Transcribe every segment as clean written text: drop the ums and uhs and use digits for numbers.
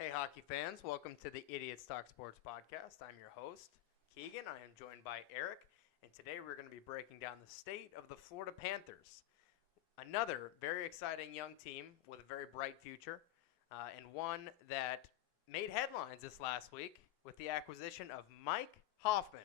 Hey, hockey fans. Welcome to the Idiots Talk Sports podcast. I'm your host, Keegan. I am joined by Eric, and today we're going to be breaking down the state of the Florida Panthers. Another very exciting young team with a very bright future, and one that made headlines this last week with the acquisition of Mike Hoffman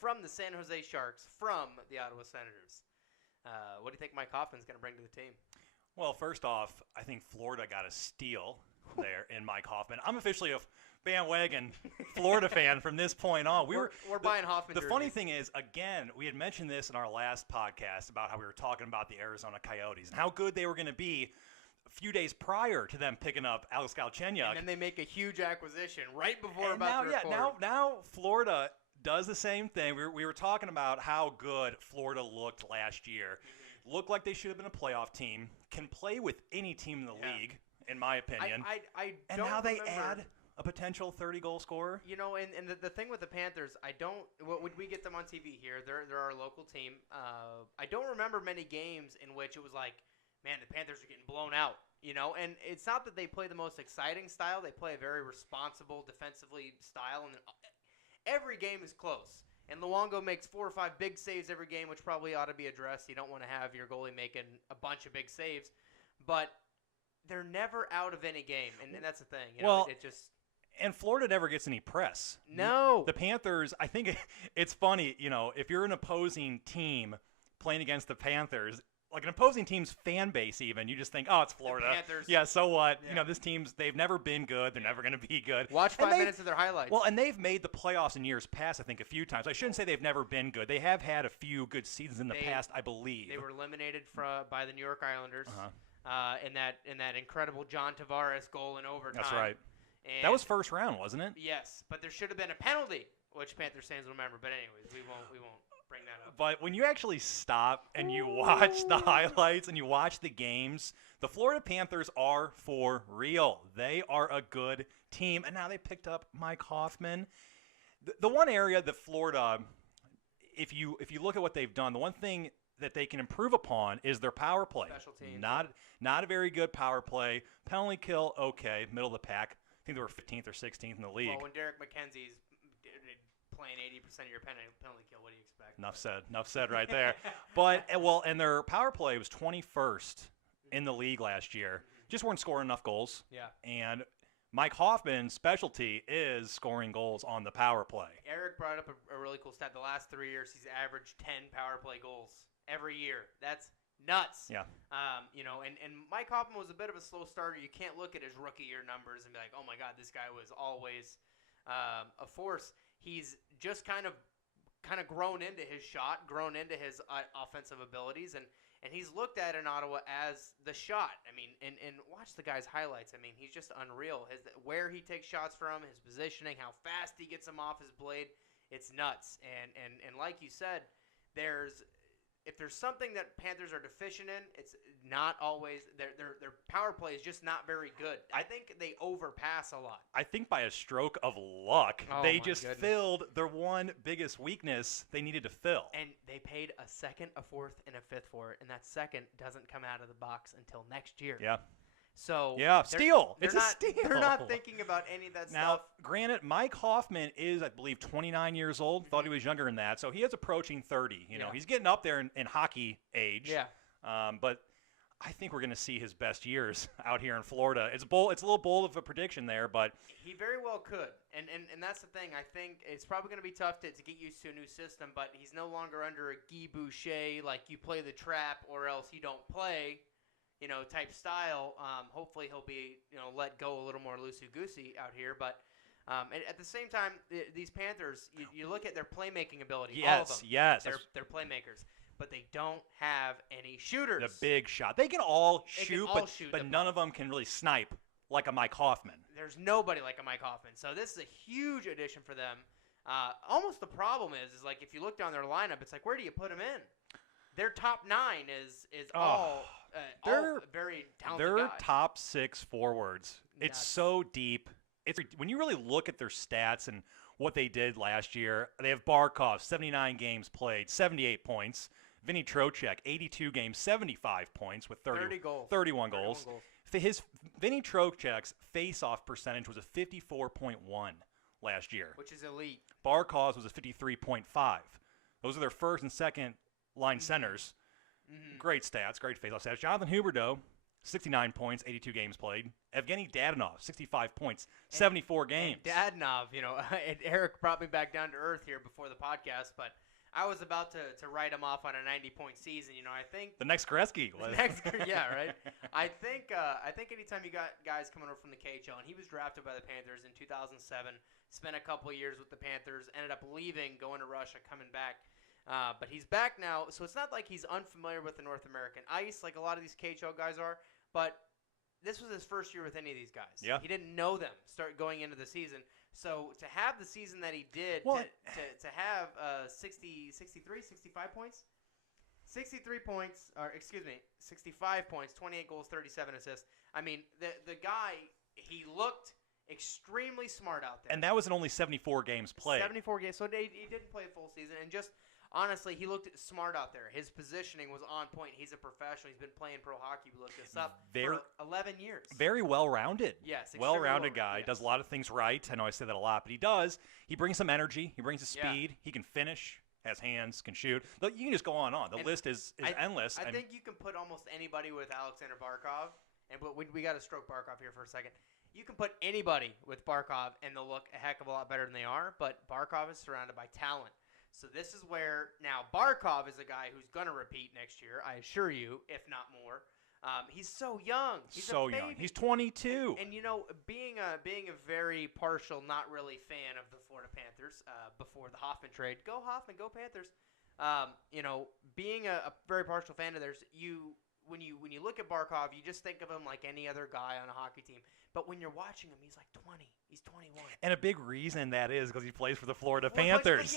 from the San Jose Sharks from the Ottawa Senators. What do you think Mike Hoffman's going to bring to the team? Well, first off, I think Florida got a steal there in Mike Hoffman. I'm officially a bandwagon Florida fan from this point on. We're buying Hoffman The jerseys. funny thing is, again, we had mentioned this in our last podcast about how we were talking about the Arizona Coyotes and how good they were going to be a few days prior to them picking up Alex Galchenyuk. And then they make a huge acquisition right before And about to record. now Florida does the same thing. We were talking about how good Florida looked last year. Looked like they should have been a playoff team. Can play with any team in the league, in my opinion. I and don't now they remember, add a potential 30-goal scorer. You know, and the thing with the Panthers, when we get them on TV here, they're our local team. I don't remember many games in which it was like, man, the Panthers are getting blown out. You know, and it's not that they play the most exciting style. They play a very responsible defensively style, and every game is close. And Luongo makes 4 or 5 big saves every game, which probably ought to be addressed. You don't want to have your goalie making a bunch of big saves. But they're never out of any game, and that's the thing. You know, it just – and Florida never gets any press. No. The Panthers, I think it's funny, you know, if you're an opposing team playing against the Panthers – like an opposing team's fan base even, you just think, oh, it's Florida. The Panthers. Yeah, so what? Yeah. You know, this team's, they've never been good. They're never going to be good. Watch 5 minutes of their highlights. Well, and they've made the playoffs in years past, I think, a few times. I shouldn't say they've never been good. They have had a few good seasons in the past, I believe. They were eliminated by the New York Islanders in that incredible John Tavares goal in overtime. That's right. And that was first round, wasn't it? Yes, but there should have been a penalty, which Panthers fans will remember. But anyways, we won't bring that up. But when you actually stop and you watch the highlights and you watch the games, the Florida Panthers are for real. They are a good team, and now they picked up Mike Hoffman. The one area that Florida, if you look at what they've done, the one thing that they can improve upon is their power play. Special teams. Not a very good power play. Penalty kill, okay, middle of the pack. I think they were 15th or 16th in the league. Well, when Derek McKenzie's playing 80% of your penalty kill, what do you expect? Enough said right there. But, well, and their power play was 21st in the league last year. Just weren't scoring enough goals. Yeah. And Mike Hoffman's specialty is scoring goals on the power play. Eric brought up a really cool stat. The last 3 years, he's averaged 10 power play goals every year. That's nuts. Yeah. You know, and Mike Hoffman was a bit of a slow starter. You can't look at his rookie year numbers and be like, oh my God, this guy was always a force. He's just kind of grown into his shot, grown into his offensive abilities, and he's looked at in Ottawa as the shot. I mean, and watch the guy's highlights. I mean, he's just unreal. Where he takes shots from, his positioning, how fast he gets them off his blade, it's nuts. And like you said, if there's something that Panthers are deficient in, it's not always their power play is just not very good. I think they overpass a lot. I think by a stroke of luck, they just goodness. filled their one biggest weakness they needed to fill. And they paid a second, a fourth, and a fifth for it, and that second doesn't come out of the box until next year. Yeah. So yeah, steal. It's a steal. They're not thinking about any of that now, stuff. Granted, Mike Hoffman is, I believe, 29 years old. Thought he was younger than that. So he is approaching 30. You know, he's getting up there in hockey age. Yeah. But I think we're going to see his best years out here in Florida. It's bold. It's a little bold of a prediction there, but he very well could. And that's the thing. I think it's probably going to be tough to get used to a new system, but he's no longer under a Guy Boucher, like you play the trap or else you don't play, you know, type style. Hopefully he'll be, you know, let go a little more loosey-goosey out here. But at the same time, these Panthers, you look at their playmaking ability. Yes, all of them, yes. They're playmakers. But they don't have any shooters. The big shot. They can all shoot, shoot but none of them can really snipe like a Mike Hoffman. There's nobody like a Mike Hoffman. So this is a huge addition for them. Almost the problem is like if you look down their lineup, it's like, where do you put them in? Their top 9 is all very talented Their guys. top 6 forwards. It's Nuts. so deep. When you really look at their stats and what they did last year, they have Barkov, 79 games played, 78 points. Vinny Trocheck, 82 games, 75 points with 31 goals. His Vinny Trocheck's face-off percentage was a 54.1 last year. Which is elite. Barkov's was a 53.5. Those are their first and second line centers. Mm-hmm. Great stats, great face-off stats. Jonathan Huberdeau, 69 points, 82 games played. Evgeny Dadonov, 65 points, 74 games. And Dadonov, Eric brought me back down to earth here before the podcast, but I was about to write him off on a 90-point season. I think the next Gretzky. Yeah, right. I think anytime you got guys coming over from the KHL, and he was drafted by the Panthers in 2007, spent a couple of years with the Panthers, ended up leaving, going to Russia, coming back. But he's back now, so it's not like he's unfamiliar with the North American ice like a lot of these KHL guys are, but this was his first year with any of these guys. Yeah. He didn't know them start going into the season. So to have the season that he did, to have 65 points? 65 points, 28 goals, 37 assists. I mean, the guy, he looked extremely smart out there. And that was in only 74 games played. 74 games. So he didn't play a full season. And just, honestly, he looked smart out there. His positioning was on point. He's a professional. He's been playing pro hockey. We looked this up for 11 years. Very well-rounded. Yes. Well-rounded guy. Yes. Does a lot of things right. I know I say that a lot, but he does. He brings some energy. He brings the speed. He can finish. Has hands, can shoot. You can just go on. The list is endless. I think you can put almost anybody with Alexander Barkov, and we got to stroke Barkov here for a second. You can put anybody with Barkov, and they'll look a heck of a lot better than they are, but Barkov is surrounded by talent. So this is where, now, Barkov is a guy who's going to repeat next year, I assure you, if not more. He's so young. He's so young. He's 22. And being a very partial, not really fan of the Florida Panthers before the Hoffman trade, go Hoffman, go Panthers. Being a very partial fan of theirs, when you look at Barkov, you just think of him like any other guy on a hockey team. But when you're watching him, he's like 20. He's 21. And a big reason that is because he plays for the Florida Panthers.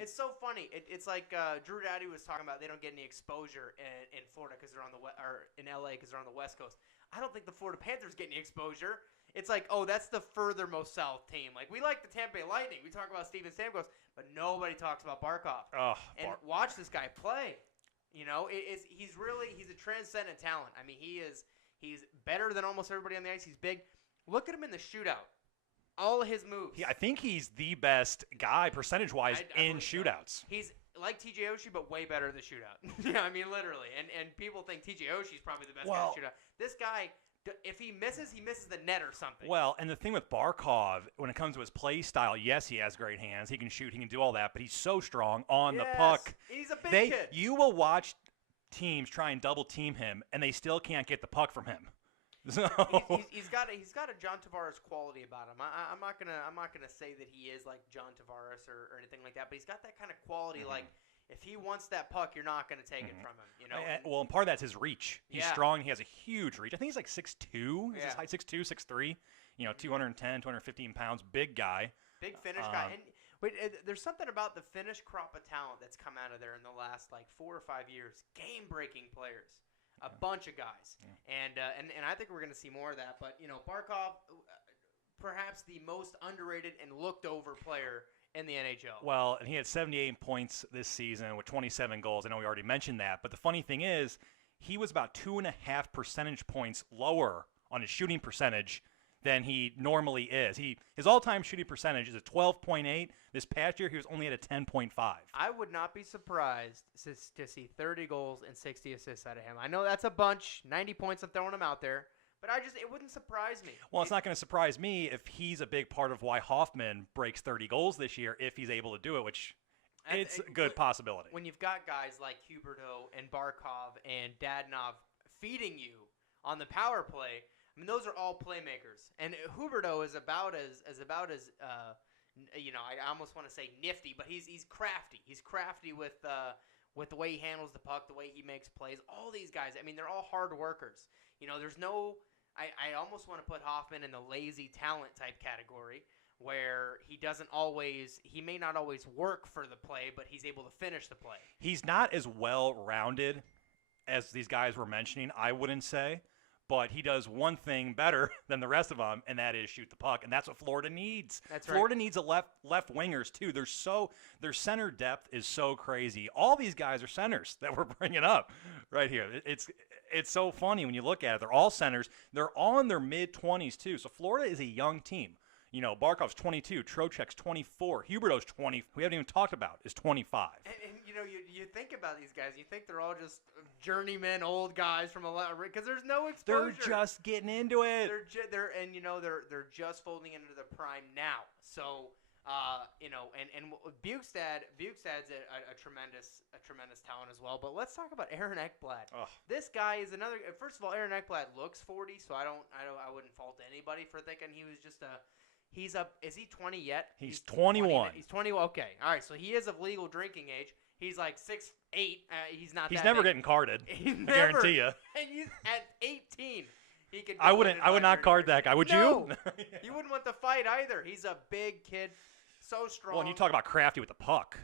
It's so funny. It's like Drew Daddy was talking about. They don't get any exposure in Florida because they're or in LA because they're on the West Coast. I don't think the Florida Panthers get any exposure. It's like, oh, that's the furthermost south team. Like, we like the Tampa Bay Lightning. We talk about Steven Stamkos, but nobody talks about Barkov. Watch this guy play. He's a transcendent talent. I mean, he's better than almost everybody on the ice. He's big. Look at him in the shootout. All of his moves. I think he's the best guy percentage-wise in shootouts. So. He's like TJ Oshie, but way better at the shootout. Yeah, I mean, literally. And people think TJ Oshie's probably the best guy at the shootout. This guy, if he misses the net or something. Well, and the thing with Barkov, when it comes to his play style, yes, he has great hands. He can shoot. He can do all that. But he's so strong on the puck. He's a big kid. You will watch teams try and double-team him, and they still can't get the puck from him. So. He's got a John Tavares quality about him. I'm not gonna say that he is like John Tavares or anything like that, but he's got that kind of quality. Like if he wants that puck, you're not gonna take it from him. And part of that's his reach. He's strong. He has a huge reach. I think he's like 6'2". Is his height 6'2", 6'3"? 210, 215 pounds. Big guy. Big Finnish guy. And there's something about the Finnish crop of talent that's come out of there in the last like 4 or 5 years. Game-breaking players. A bunch of guys, and I think we're going to see more of that. But Barkov, perhaps the most underrated and looked over player in the NHL. Well, and he had 78 points this season with 27 goals. I know we already mentioned that, but the funny thing is, he was about 2.5 percentage points lower on his shooting percentage than he normally is. His all-time shooting percentage is a 12.8. This past year, he was only at a 10.5. I would not be surprised to see 30 goals and 60 assists out of him. I know that's a bunch, 90 points. I'm throwing him out there, but it wouldn't surprise me. Well, it's not going to surprise me if he's a big part of why Hoffman breaks 30 goals this year, if he's able to do it, which it's a good possibility. When you've got guys like Huberdeau and Barkov and Dadonov feeding you on the power play. I mean, those are all playmakers, and Huberdeau is about as I almost want to say nifty, but he's crafty. He's crafty with the way he handles the puck, the way he makes plays. All these guys, I mean, they're all hard workers. There's no. I almost want to put Hoffman in the lazy talent type category, where he may not always work for the play, but he's able to finish the play. He's not as well-rounded as these guys were mentioning, I wouldn't say. But he does one thing better than the rest of them, and that is shoot the puck, and that's what Florida needs. That's right. Florida needs a left wingers too. Their center depth is so crazy. All these guys are centers that we're bringing up right here. it's so funny when you look at it. They're all centers. They're all in their mid-20s, too. So Florida is a young team. You know, Barkov's 22, Trocheck's 24, Huberto's 20, we haven't even talked about, is 25. And you know, you think about these guys, you think they're all just journeymen, old guys from a lot, because there's no exposure. They're just getting into it. They're just folding into the prime now. So, you know, and Bukestad's a tremendous talent as well. But let's talk about Aaron Ekblad. Ugh. This guy is another. First of all, Aaron Ekblad looks 40, so I wouldn't fault anybody for thinking he was just a. He's up. Is he 20 yet? He's 21. He's 21. Okay. All right. So he is of legal drinking age. He's like 6'8". He's not. He's that never big. getting carded. He's I guarantee you. And he's at 18. He could. I would not card that guy. Would no. you? You wouldn't want to fight either. He's a big kid, so strong. Well, and you talk about crafty with the puck.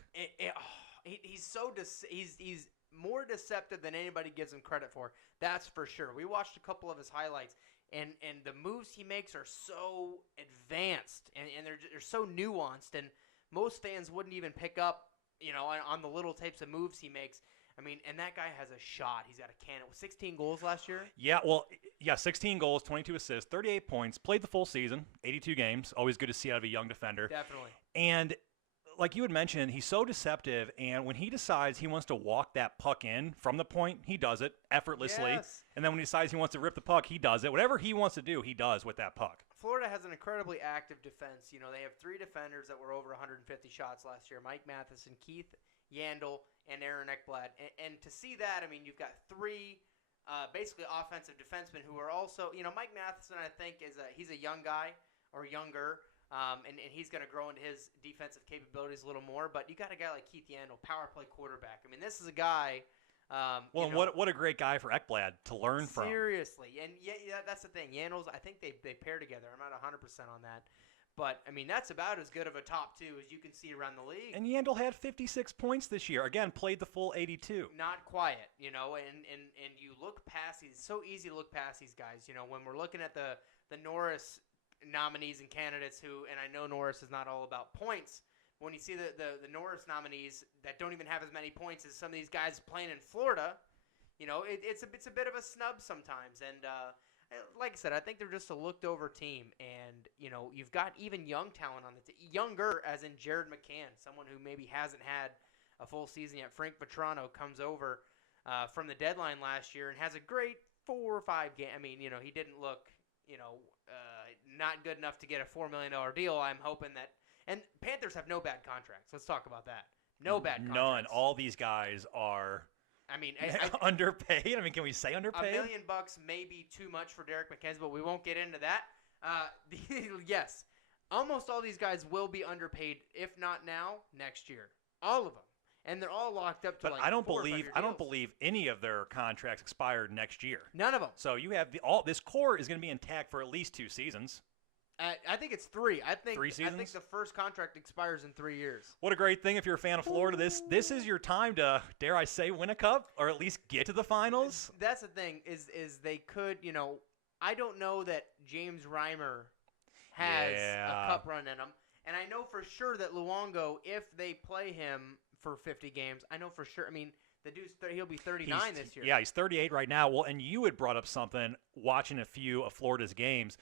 He's so he's more deceptive than anybody gives him credit for. That's for sure. We watched a couple of his highlights. And the moves he makes are so advanced, and they're so nuanced, and most fans wouldn't even pick up, you know, on the little types of moves he makes. I mean, and that guy has a shot. He's got a cannon. 16 goals last year? Yeah, well, 16 goals, 22 assists, 38 points, played the full season, 82 games. Always good to see out of a young defender. Definitely. And like you had mentioned, he's so deceptive, and when he decides he wants to walk that puck in from the point, he does it effortlessly. Yes. And then when he decides he wants to rip the puck, he does it. Whatever he wants to do, he does with that puck. Florida has an incredibly active defense. You know, they have 3 defenders that were over 150 shots last year. Mike Matheson, Keith Yandel, and Aaron Ekblad. And to see that, I mean, you've got 3 basically offensive defensemen who are also, you know, Mike Matheson, I think, he's a young guy or younger. And he's going to grow into his defensive capabilities a little more. But you got a guy like Keith Yandel, power play quarterback. I mean, this is a guy. Well, what a great guy for Ekblad to learn from. Seriously. And yeah, that's the thing. Yandel's, I think they pair together. I'm not 100% on that. But, I mean, that's about as good of a top 2 as you can see around the league. And Yandel had 56 points this year. Again, played the full 82. Not quiet, you know. And you look past these. It's so easy to look past these guys. You know, when we're looking at the Norris nominees and candidates and I know Norris is not all about points. When you see the Norris nominees that don't even have as many points as some of these guys playing in Florida, you know, it's a bit of a snub sometimes. And like I said, I think they're just a looked over team. And you know, you've got even young talent on the team, younger as in Jared McCann, someone who maybe hasn't had a full season yet. Frank Vetrano comes over from the deadline last year and has a great 4 or 5 game. I mean, you know, he didn't look, you know, not good enough to get a $4 million deal. I'm hoping that – and Panthers have no bad contracts. Let's talk about that. No bad contracts. None. All these guys are I mean, underpaid. I mean, can we say underpaid? $1 million may be too much for Derek McKenzie, but we won't get into that. Yes, almost all these guys will be underpaid, if not now, next year. All of them. And they're all locked up to but like I don't 4 or 5 year believe deals. any of their contracts expired next year. None of them. So you have this core is going to be intact for at least 2 seasons. I think it's 3. I think 3 seasons? I think the first contract expires in 3 years. What a great thing if you're a fan of Florida. This is your time to, dare I say, win a cup or at least get to the finals. That's the thing is they could, you know, I don't know that James Reimer has a cup run in him. And I know for sure that Luongo, if they play him for 50 games, I know for sure. I mean, the dude's he'll be 39 this year. Yeah, he's 38 right now. Well, and you had brought up something watching a few of Florida's games.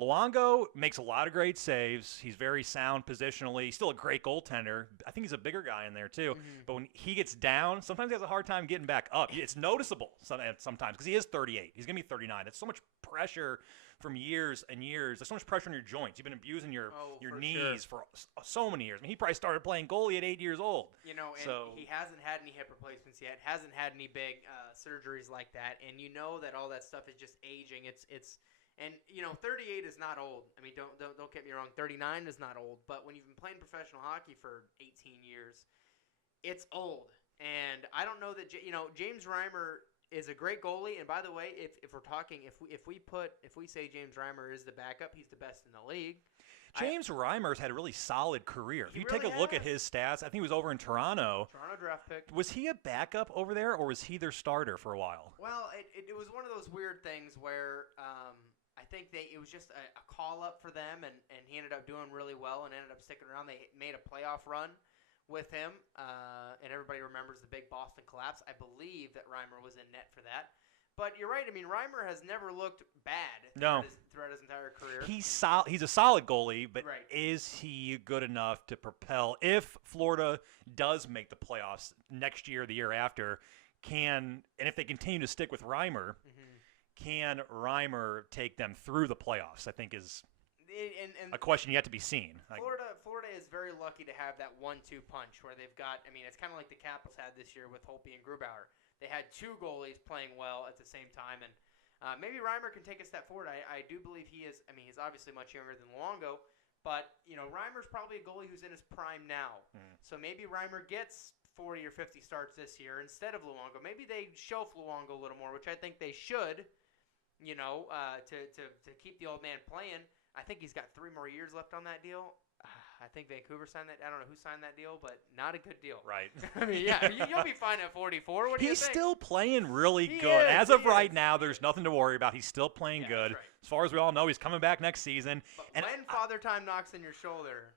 Luongo makes a lot of great saves. He's very sound positionally. He's still a great goaltender. I think he's a bigger guy in there too. Mm-hmm. But when he gets down, sometimes he has a hard time getting back up. It's noticeable sometimes because he is 38. He's going to be 39. It's so much pressure from years and years. There's so much pressure on your joints. You've been abusing your knees for so many years. I mean, he probably started playing goalie at 8 years old. You know, and he hasn't had any hip replacements yet. Hasn't had any big surgeries like that. And you know that all that stuff is just aging. It's and you know, 38 is not old. I mean, don't get me wrong. 39 is not old. But when you've been playing professional hockey for 18 years, it's old. And I don't know that James Reimer is a great goalie. And by the way, if we're talking, if we say James Reimer is the backup, he's the best in the league. James Reimer's had a really solid career. If you really take a look at his stats, I think he was over in Toronto. Toronto draft pick. Was he a backup over there, or was he their starter for a while? Well, it was one of those weird things where I think it was just a call-up for them, and he ended up doing really well and ended up sticking around. They made a playoff run with him, and everybody remembers the big Boston collapse. I believe that Reimer was in net for that. But you're right. I mean, Reimer has never looked bad throughout his entire career. He's a solid goalie, but Right. is he good enough to propel? If Florida does make the playoffs next year, the year after, and if they continue to stick with Reimer, can Reimer take them through the playoffs? I think is a question yet to be seen. Florida is very lucky to have that 1-2 punch where they've got. I mean, it's kind of like the Capitals had this year with Holtby and Grubauer. They had two goalies playing well at the same time, and maybe Reimer can take a step forward. I do believe he is. I mean, he's obviously much younger than Luongo, but Reimer's probably a goalie who's in his prime now. So maybe Reimer gets 40 or 50 starts this year instead of Luongo. Maybe they shelf Luongo a little more, which I think they should. To keep the old man playing. I think he's got 3 more years left on that deal. I think Vancouver signed that. I don't know who signed that deal, but not a good deal. Right. I mean, yeah, you'll be fine at 44. What do you think? He's still playing really good. As of right now, there's nothing to worry about. He's still playing good. Right. As far as we all know, he's coming back next season. But when Father Time knocks on your shoulder,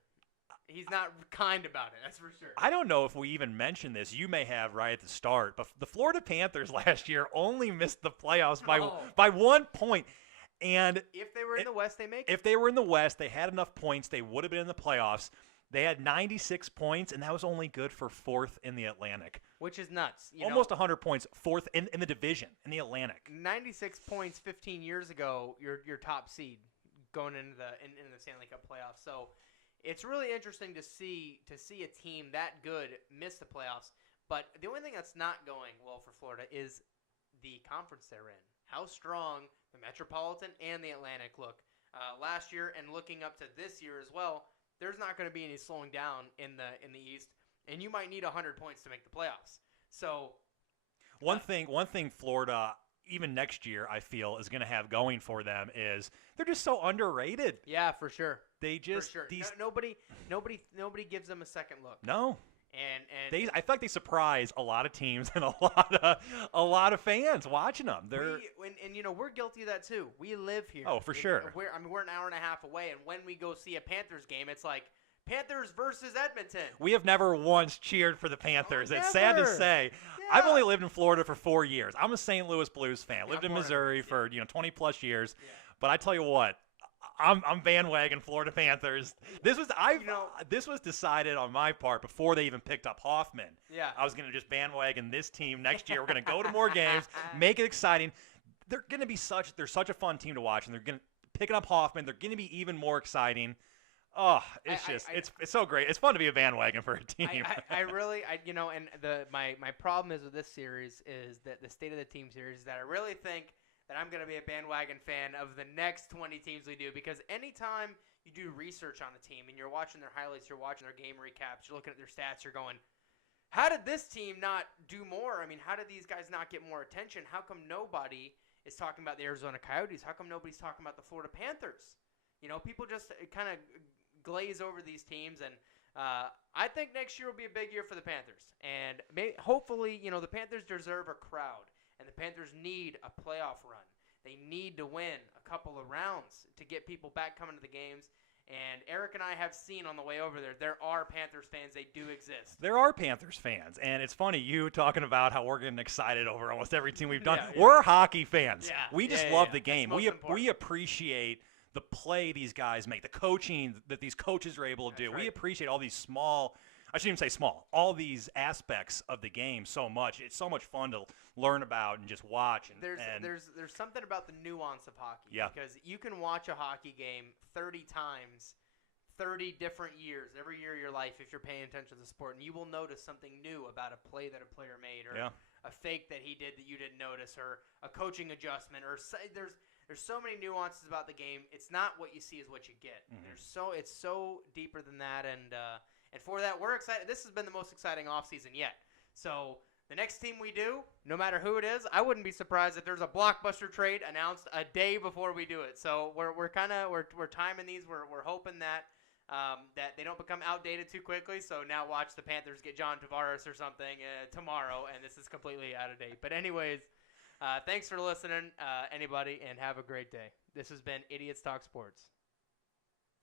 he's not kind about it. That's for sure. I don't know if we even mentioned this. You may have right at the start, but the Florida Panthers last year only missed the playoffs by 1 point. And if they were in the West, they make it. If they were in the West, they had enough points. They would have been in the playoffs. They had 96 points, and that was only good for 4th in the Atlantic. Which is nuts. Almost 100 points, 4th in the division, in the Atlantic. 96 points 15 years ago, your top seed going into the Stanley Cup playoffs. So it's really interesting to see a team that good miss the playoffs. But the only thing that's not going well for Florida is the conference they're in. How strong the Metropolitan and the Atlantic look last year, and looking up to this year as well. There's not going to be any slowing down in the East, and you might need 100 points to make the playoffs. So, one thing Florida, even next year, I feel is going to have going for them is they're just so underrated. Yeah, for sure. They just nobody gives them a second look. No. And I feel like they surprise a lot of teams and a lot of fans watching them. We're guilty of that too. We live here. Oh, for sure. We're an hour and a half away, and when we go see a Panthers game, it's like Panthers versus Edmonton. We have never once cheered for the Panthers. Oh, it's sad to say. Yeah. I've only lived in Florida for 4 years. I'm a St. Louis Blues fan. Lived in Missouri for 20 plus years. Yeah. But I tell you what. I'm bandwagon Florida Panthers. This was decided on my part before they even picked up Hoffman. Yeah. I was going to just bandwagon this team next year. We're going to go to more games, make it exciting. They're such a fun team to watch, and they're going to picking up Hoffman. They're going to be even more exciting. Oh, it's so great. It's fun to be a bandwagon for a team. My problem is with this series is that the state of the team series is that I really think that I'm going to be a bandwagon fan of the next 20 teams we do, because anytime you do research on a team and you're watching their highlights, you're watching their game recaps, you're looking at their stats, you're going, how did this team not do more? I mean, how did these guys not get more attention? How come nobody is talking about the Arizona Coyotes? How come nobody's talking about the Florida Panthers? People just kind of glaze over these teams, and I think next year will be a big year for the Panthers. And hopefully, the Panthers deserve a crowd. And the Panthers need a playoff run. They need to win a couple of rounds to get people back coming to the games. And Eric and I have seen on the way over there are Panthers fans. They do exist. There are Panthers fans. And it's funny, you talking about how we're getting excited over almost every team we've done. Yeah. We're hockey fans. Yeah. We just love the game. We appreciate the play these guys make, the coaching that these coaches are able to do. Right. We appreciate all these I shouldn't even say small, all these aspects of the game so much. It's so much fun to learn about and just watch. There's something about the nuance of hockey. Yeah. Because you can watch a hockey game 30 times, 30 different years, every year of your life if you're paying attention to the sport, and you will notice something new about a play that a player made, or a fake that he did that you didn't notice, or a coaching adjustment, or there's so many nuances about the game. It's not what you see is what you get. Mm-hmm. It's so deeper than that, and for that, we're excited. This has been the most exciting offseason yet. So the next team we do, no matter who it is, I wouldn't be surprised if there's a blockbuster trade announced a day before we do it. So we're timing these. We're hoping that they don't become outdated too quickly. So now watch the Panthers get John Tavares or something tomorrow, and this is completely out of date. But anyways, thanks for listening, anybody, and have a great day. This has been Idiots Talk Sports.